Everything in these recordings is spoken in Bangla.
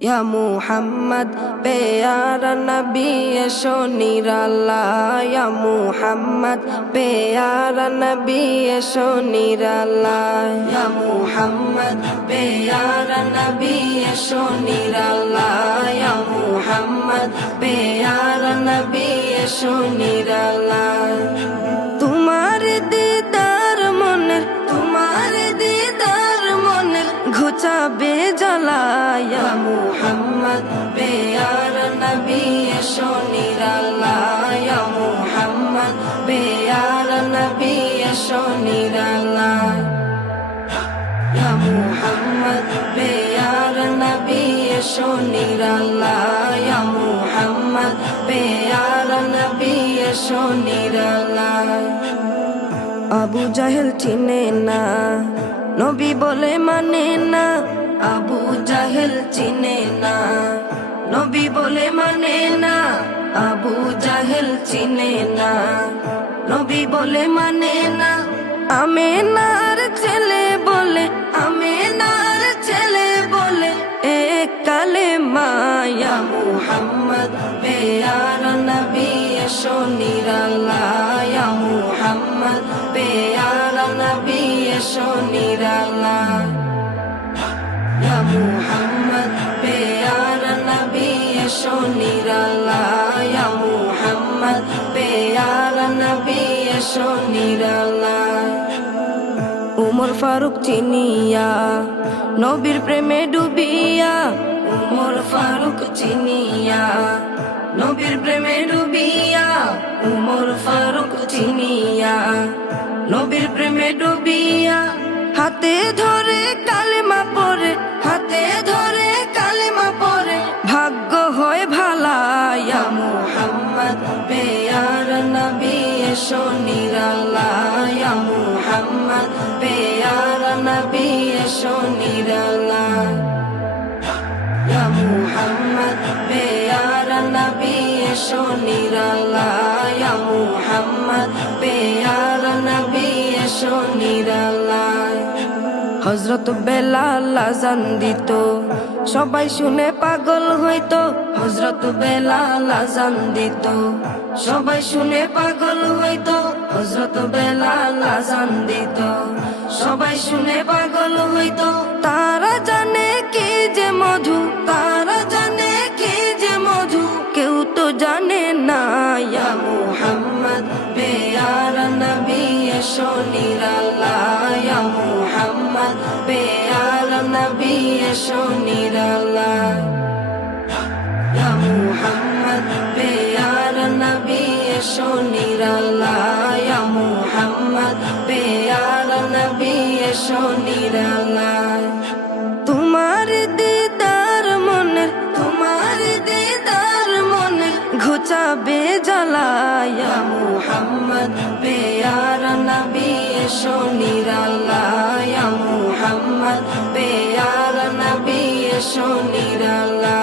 या मुहम्मद प्यारा नबी एशो निराला या मुहम्मद प्यारा नबी एशो निराला या मुहम्मद प्यारा नबी एशो निराला या मुहम्मद प्यारा नबी एशो निराला तुम्हारे दीदार मने घुचाबे জ্বালা या मुहम्मद प्यारा नबी एशो निराला या मुहम्मद प्यारा नबी एशो निराला या मुहम्मद प्यारा नबी एशो निराला या मुहम्मद प्यारा नबी एशो निराला আবু জাহেল চিনে না নবী বলে মানে না আবু জাহেল চিনে না নবী বলে মানে না আবু জাহেল চিনে না নবী বলে মানে না আমেনার ছেলে বলে এক কালেমা ইয়া মুহাম্মদ প্যারা নবী এশো নিরালা ইয়া মুহাম্মদ প্যারা নবী এশো নিরালা ইয়া মুহাম্মদ প্যারা নবী এশো নিরালা ইয়া মুহাম্মদ প্যারা নবী এশো নিরালা উমর ফারুক চিনিয়া নবীর প্রেমে ডুবিয়া উমর ফারুক চিনিয়া নবীর প্রেমে ডুবিয়া উমর ফারুক চিনিয়া নবীর প্রেমে ডুবিয়া হাতে ধরে কালেমা পড়ে ভাগ্য হয় ভালা ইয়া মুহাম্মদ প্যারা নবী এশো নিরালা ইয়া মুহাম্মদ প্যারা নবী এশো নিরালা ইয়া মুহাম্মদ প্যারা নবী এশো নিরালা ইয়া মুহাম্মদ প্যারা নবী এশো নিরালা হযরত বেলাল আযান দিত সবাই শুনে পাগল হইতো হযরত বেলাল আযান দিত সবাই শুনে পাগল হইতো হযরত বেলাল আযান দিত সবাই শুনে পাগল হইতো তারা জানে কি যে মধু কেউ তো জানে না ইয়া মুহাম্মদ প্যারা নবী এশো নিরালা ইয়া মুহাম্মদ প্যারা নবী এশো নিরালা ইয়া মুহাম্মদ প্যারা নবী এশো নিরালা ইয়া মুহাম্মদ প্যারা নবী এশো নিরালা তোমার দিদার মনে ঘুচাবে জ্বালা ইয়া মুহাম্মদ প্যারা নবী এশো নিরালা ইয়া মুহাম্মদ প্যারা নবী এশো নিরালা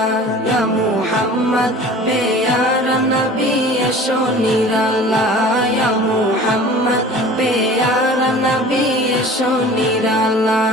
ইয়া মুহাম্মদ প্যারা নবী এশো নিরালা ইয়া মুহাম্মদ প্যারা নবী এশো নিরালা।